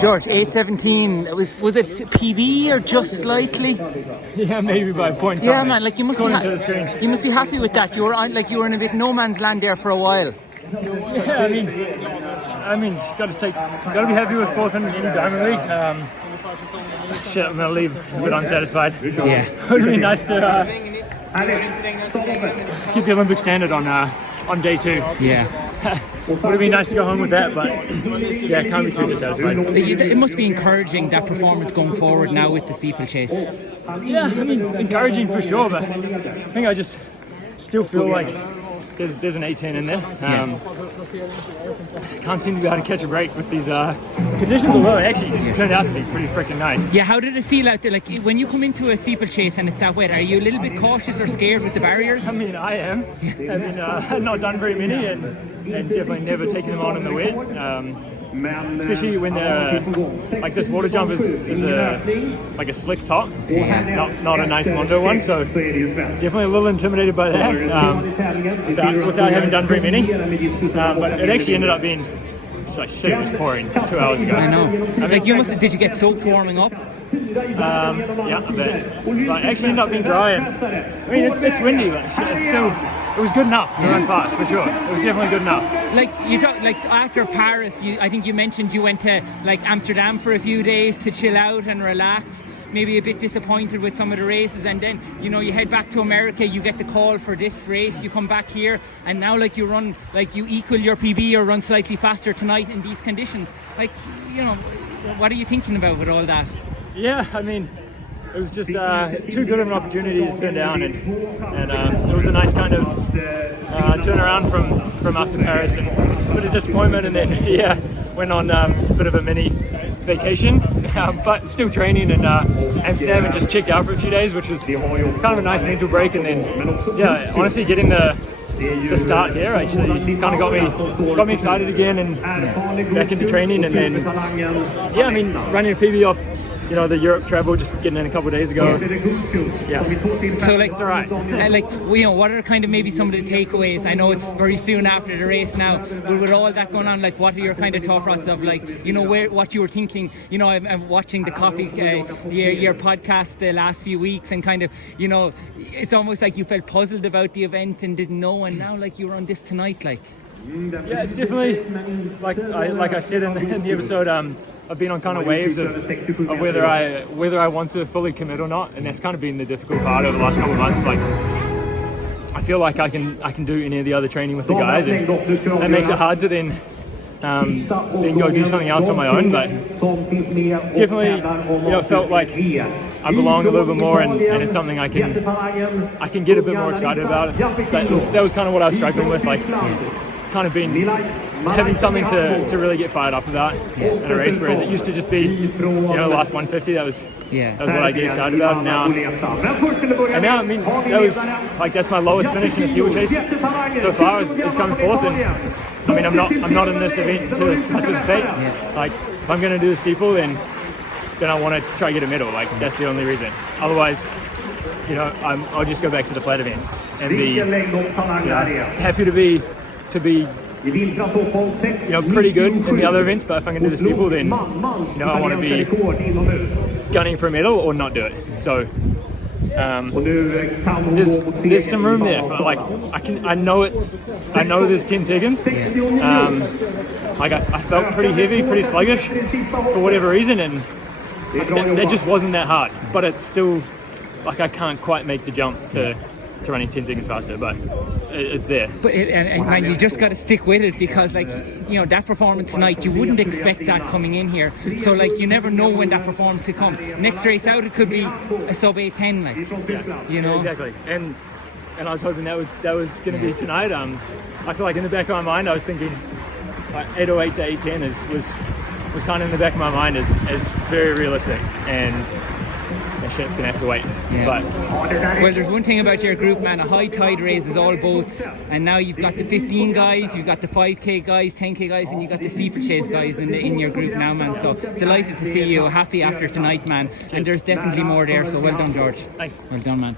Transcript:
George, 8:17. Was it PB or just slightly? Yeah, maybe by a point. Yeah, man. Like you must be happy with that. You were in a bit no man's land there for a while. Yeah, I mean, got to be happy with fourth in the Diamond League. Shit, I'm gonna leave a bit unsatisfied. Yeah, it would be nice to keep the Olympic standard on day 2. Yeah. Would have been nice to go home with that, but yeah, can't be too dissatisfied. It must be encouraging, that performance going forward now with the steeplechase. Yeah, I mean, encouraging for sure, but I think I just still feel like there's an 18 in there. Can't seem to be able to catch a break with these conditions, although it actually turned out to be pretty freaking nice. Yeah, how did it feel out there? Like when you come into a steeplechase and it's that wet, are you a little bit cautious or scared with the barriers? I mean, I am. I mean, I've not done very many and definitely never taken them on in the wet. Especially when like this water jump is like a slick top, not a nice Mondo one, so definitely a little intimidated by that without having done very many. But it actually ended up being like shit. It was pouring 2 hours ago. I know. I mean, did you get soaked warming up? Yeah, I bet. But it actually ended up being dry, and I mean it's windy, but it's still. It was good enough to run fast, for sure. It was definitely good enough. Like after Paris, I think you mentioned you went to like Amsterdam for a few days to chill out and relax. Maybe a bit disappointed with some of the races, and then you head back to America. You get the call for this race. You come back here, and now you run you equal your PB or run slightly faster tonight in these conditions. What are you thinking about with all that? Yeah, I mean, it was just too good of an opportunity to turn down, and it was a nice kind of turnaround from after Paris, and a bit of disappointment, and then went on a bit of a mini vacation, but still training in Amsterdam, and just checked out for a few days, which was kind of a nice mental break. And then honestly getting the start here actually kind of got me excited again and back into training, and then I mean, running a PB off the Europe travel, just getting in a couple of days ago. Yeah. So it's all right. What are kind of maybe some of the takeaways? I know it's very soon after the race now, but with all that going on, what are your kind of thought process of what you were thinking? I'm watching the coffee, your podcast the last few weeks, and kind of, it's almost like you felt puzzled about the event and didn't know, and now you were on this tonight, Yeah, it's definitely like I said in the episode. I've been on kind of waves of whether I want to fully commit or not, and that's kind of been the difficult part over the last couple of months. Like, I feel like I can do any of the other training with the guys, and that makes it hard to then go do something else on my own. But definitely, felt like I belong a little bit more, and it's something I can get a bit more excited about. But that was kind of what I was struggling with, kind of been having something to really get fired up about in a race, whereas it used to just be last 150. That was what I get excited about. And now I mean, that's my lowest finish in a steeplechase so far is coming fourth. And I mean, I'm not in this event to participate. Like, if I'm going to do the steeple, then I want to try to get a medal. Like, that's the only reason. Otherwise, I'll just go back to the flat events and be happy to be pretty good in the other events. But if I'm going to do the steeple, then I want to be gunning for a medal or not do it. So there's some room there. But, I know there's 10 seconds. I felt pretty heavy, pretty sluggish for whatever reason, and that just wasn't that hard. But it's still I can't quite make the jump to running 10 seconds faster, but it's there. But man, you just got to stick with it, because that performance tonight, you wouldn't expect that coming in here. So you never know when that performance could come. Next race out, it could be a sub 8:10, Yeah, exactly. And I was hoping that was going to be tonight. I feel like in the back of my mind, I was thinking 8:08 to 8:10 was kind of in the back of my mind as very realistic, and shit's gonna have to wait. But well, there's one thing about your group, man. A high tide raises all boats, and now you've got the 15 guys, you've got the 5k guys, 10k guys, and you've got the steeplechase guys in your group now, man. So delighted to see you. Happy after tonight, man. Cheers. And there's definitely more there. So well done, George. Thanks. Well done, man.